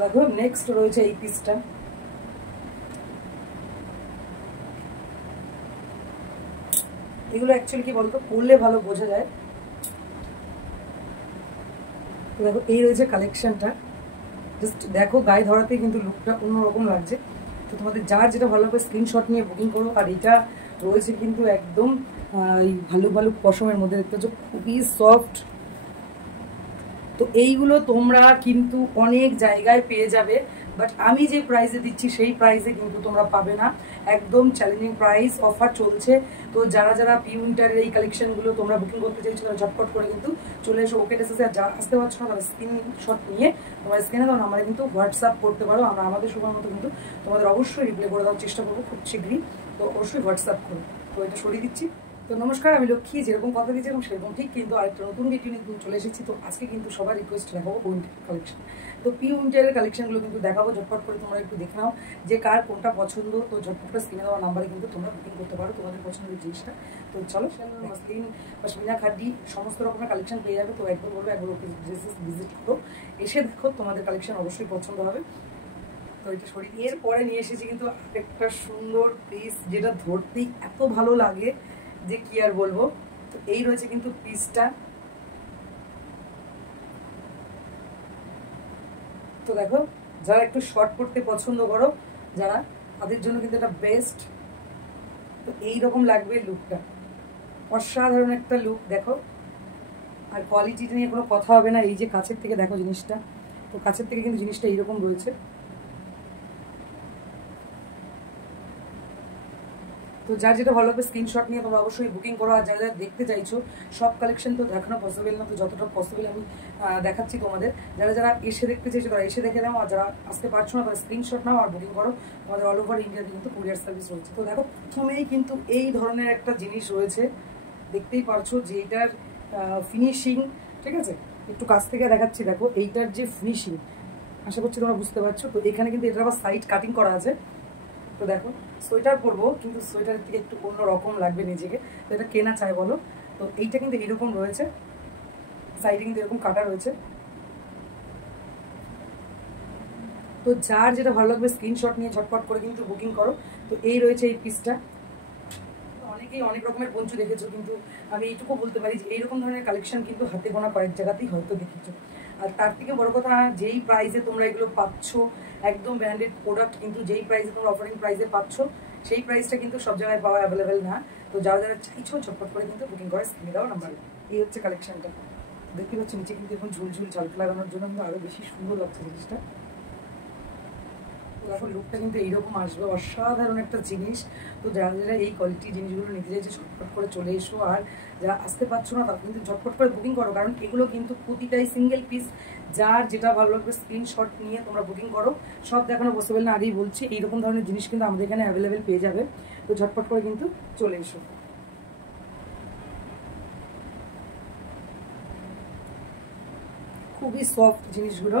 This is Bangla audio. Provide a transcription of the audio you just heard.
দেখো নেক্সট রয়েছে এই পিসটা, এগুলো অ্যাকচুয়ালি কি বলতো পরলে ভালো বোঝা যায়। দেখো এই রয়েছে কালেকশনটা, জাস্ট দেখো গায়ে ধরাতেই কিন্তু লুকটা অন্যরকম লাগছে। তো তোমাদের যার যেটা ভালো লাগবে স্ক্রিনশট নিয়ে বুকিং করো। আর এটা রয়েছে কিন্তু একদম ভালো ভালো পশমের মধ্যে, দেখতে হচ্ছে খুবই সফট। তো এইগুলো তোমরা কিন্তু অনেক জায়গায় পেয়ে যাবে, বাট আমি যে প্রাইসে দিচ্ছি সেই প্রাইসে কিন্তু তোমরা পাবে না, একদম চ্যালেঞ্জিং প্রাইস, অফার চলছে। তো যারা যারা পি উইন্টারের এই কালেকশনগুলো তোমরা বুকিং করতে চাইছো তারা ঝটপট করে কিন্তু চলে এসো ওকে ড্রেসেসে। আর যারা আসতে পারছো না তারা স্ক্রিনশট নিয়ে তোমার স্ক্রিনে দেওয়া নাম্বারে কিন্তু হোয়াটসঅ্যাপ করতে পারো, আমরা আমাদের সময় মতো কিন্তু তোমাদের অবশ্যই রিপ্লাই করে দেওয়ার চেষ্টা করবো খুব শীঘ্রই। তো অবশ্যই হোয়াটসঅ্যাপ করো। তো এটা সরিয়ে দিচ্ছি। তো নমস্কার, আমি লক্ষ্মী, যেরকম কথা দিয়েছি এবং সেরকম ঠিক কিন্তু আরেকটা নতুন ভিডিও নিয়ে চলে এসেছি। তো আজকে কিন্তু সবার রিকোয়েস্ট দেখাবো উইন্টার কালেকশন। তো পি উইন্টারের কালেকশনগুলো কিন্তু দেখাবো, ঝটপট করে তোমরা একটু দেখে নাও যে কার কোনটা পছন্দ। তো ঝটপট করে স্ক্রিনে দেওয়া নাম্বারে কিন্তু তোমরা বুকিং করতে পারো তোমাদের পছন্দের জিনিসটা। তো চলো মাসলিন পশমিনা খাড্ডি সমস্ত রকমের কালেকশন পেয়ে যাবে। তো একবার বলবো একবার ওকে ড্রেসেস ভিজিট করো, এসে দেখো তোমাদের কালেকশন অবশ্যই পছন্দ হবে। তো এটা সরিয়ে এরপরে নিয়ে এসেছি কিন্তু একটা সুন্দর পিস, যেটা ধরতেই এত ভালো লাগে যে কি আর বলবো। তো এই রয়েছে কিন্তু পিসটা। তো দেখো যারা একটু শর্ট পড়তে পছন্দ করো যারা, তাদের জন্য কিন্তু এটা বেস্ট। তো এইরকম লাগবে লুকটা, অসাধারণ একটা লুক দেখো। আর কোয়ালিটিটা নিয়ে কোনো কথা হবে না। এই যে কাছের থেকে দেখো জিনিসটা, তো কাছের থেকে কিন্তু জিনিসটা এইরকম রয়েছে। তো যার যেটা ভালো লাগবে স্ক্রিনশট নিয়ে তোমরা অবশ্যই বুকিং করো। আর যারা যারা দেখতে চাইছো, সব কালেকশন তো দেখানো পসিবল না, তো যতটা পসিবল আমি দেখাচ্ছি তোমাদের। যারা যারা এসে দেখতে চাইছো তারা এসে দেখে নাও, আর যারা আসতে পারছো না তারা স্ক্রিনশট নাও আর বুকিং করো। আমাদের অল ওভার ইন্ডিয়াতে কিন্তু কুরিয়ার সার্ভিস রয়েছে। তো দেখো প্রথমেই কিন্তু এই ধরনের একটা জিনিস রয়েছে, দেখতেই পারছো যে এটার ফিনিশিং, ঠিক আছে একটু কাছ থেকে দেখাচ্ছি। দেখো এইটার যে ফিনিশিং, আশা করছি তোমরা বুঝতে পারছো। তো এখানে কিন্তু এটার আবার সাইড কাটিং করা আছে। তো দেখো সোয়েটার পরবো কিন্তু সোয়েটারের থেকে একটু অন্য রকম লাগবে নিজেকে, তো এটা কেনা চাই বলো। তো এইটা কিন্তু এরকম রয়েছে, সাইডে কিন্তু এরকম কাটা রয়েছে। তো যার যেটা ভালো লাগবে স্ক্রিনশট নিয়ে ঝটপট করে কিন্তু বুকিং করো। তো এই রয়েছে এই পিসটা। অনেকেই অনেক রকমের পঞ্চু দেখেছো, কিন্তু আমি এইটুকু বলতে পারি যে এইরকম ধরনের কালেকশন কিন্তু হাতে গোনা কয়েক জায়গাতেই হয়তো দেখেছো। আর তার থেকে বড় কথা, যেই প্রাইসে তোমরা এগুলো পাচ্ছ, একদম ব্র্যান্ডেড প্রোডাক্ট, কিন্তু যেই প্রাইসে তোমরা অফারিং প্রাইসে পাচ্ছ সেই প্রাইসটা কিন্তু সব জায়গায় পাওয়া অ্যাভেলেবেল না। তো যারা যারা চাইছো ঝটপট করে কিন্তু বুকিং করে স্ক্রিনে দাও নাম্বার। এই হচ্ছে কালেকশনটা, দেখতে পাচ্ছি নিচে কিন্তু এখন ঝুলঝুল ঝলক লাগানোর জন্য কিন্তু আরো বেশি সুন্দর লাগছে জিনিসটা। দেখো লুকটা কিন্তু এইরকম আসবে, অসাধারণ একটা জিনিস। তো যারা যারা এই কোয়ালিটির জিনিসগুলো নিতে চাইছে ঝটপট করে চলে এসো। আর যারা আসতে পারছো না তারা কিন্তু ঝটপট করে বুকিং করো, কারণ এগুলো কিন্তু প্রতিটাই সিঙ্গেল পিস। যার যেটা ভালো লাগবে স্ক্রিনশট নিয়ে তোমরা বুকিং করো। সব দেখানো পসিবল না, আগেই বলছি এইরকম ধরনের জিনিস কিন্তু আমাদের এখানে অ্যাভেলেবেল পেয়ে যাবে। তো ঝটপট করে কিন্তু চলে এসো। খুবই সফট জিনিসগুলো।